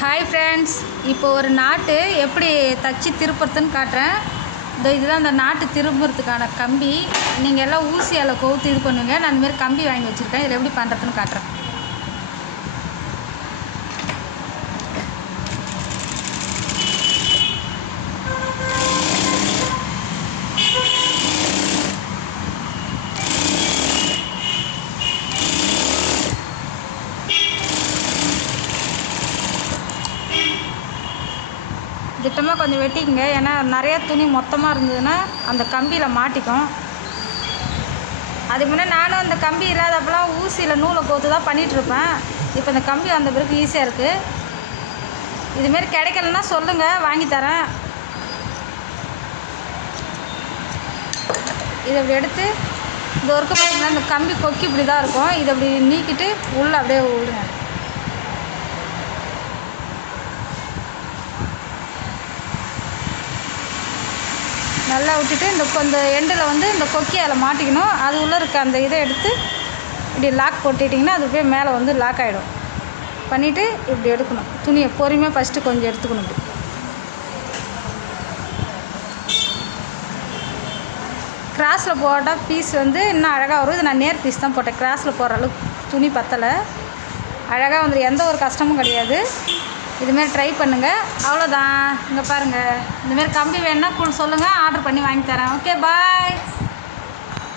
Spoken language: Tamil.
ஹாய் ஃப்ரெண்ட்ஸ், இப்போ ஒரு நாட்டு எப்படி தச்சு திருப்புறதுன்னு காட்டுறேன். இதுதான் அந்த நாட்டு திரும்புறதுக்கான கம்பி. நீங்கள் எல்லாம் ஊசியால் கோர்த்து இது பண்ணுவீங்க. நான் இந்தமாரி கம்பி வாங்கி வச்சுருக்கேன். இதில் எப்படி பண்ணுறதுன்னு காட்டுறேன். திட்டமாக கொஞ்சம் வெட்டிக்கங்க. ஏன்னா நிறைய துணி மொத்தமாக இருந்ததுன்னா அந்த கம்பியில் மாட்டிக்கும். அதுக்கு முன்னே நானும் அந்த கம்பி இல்லாதப்பெல்லாம் ஊசியில் நூலை கோர்த்து தான் பண்ணிகிட்ருப்பேன். இப்போ இந்த கம்பி அந்த பிறகு ஈஸியாக இருக்குது. இதுமாரி கிடைக்கலன்னா சொல்லுங்கள், வாங்கி தரேன். இதை அப்படி எடுத்து இந்த ஒர்க்கு பார்த்திங்கன்னா இந்த கம்பி கொக்கி இப்படி தான் இருக்கும். இதை அப்படி நீக்கிட்டு உள்ளே அப்படியே விடுங்க. நல்லா விட்டுட்டு இந்த எண்டில் இந்த கொக்கி அதில் மாட்டிக்கணும். அது உள்ளே இருக்க அந்த இதை எடுத்து இப்படி லாக் போட்டுட்டிங்கன்னா அது போய் மேலே லாக் ஆகிடும். பண்ணிவிட்டு இப்படி எடுக்கணும். துணியை பொறுமையாக ஃபஸ்ட்டு கொஞ்சம் எடுத்துக்கணும். இப்படி கிராஸில் போட்டால் பீஸ் இன்னும் அழகாக வரும். இது நான் நேர் பீஸ் தான் போட்டேன். கிராஸில் போடுற அளவுக்கு துணி பத்தலை. அழகாக எந்த ஒரு கஷ்டமும் கிடையாது. இதுமாரி ட்ரை பண்ணுங்கள். அவ்வளோதான். இங்கே பாருங்கள். இந்தமாரி கம்பி வேணுன்னா சொல்லுங்கள், ஆர்டர் பண்ணி வாங்கி தரேன். ஓகே, பாய்.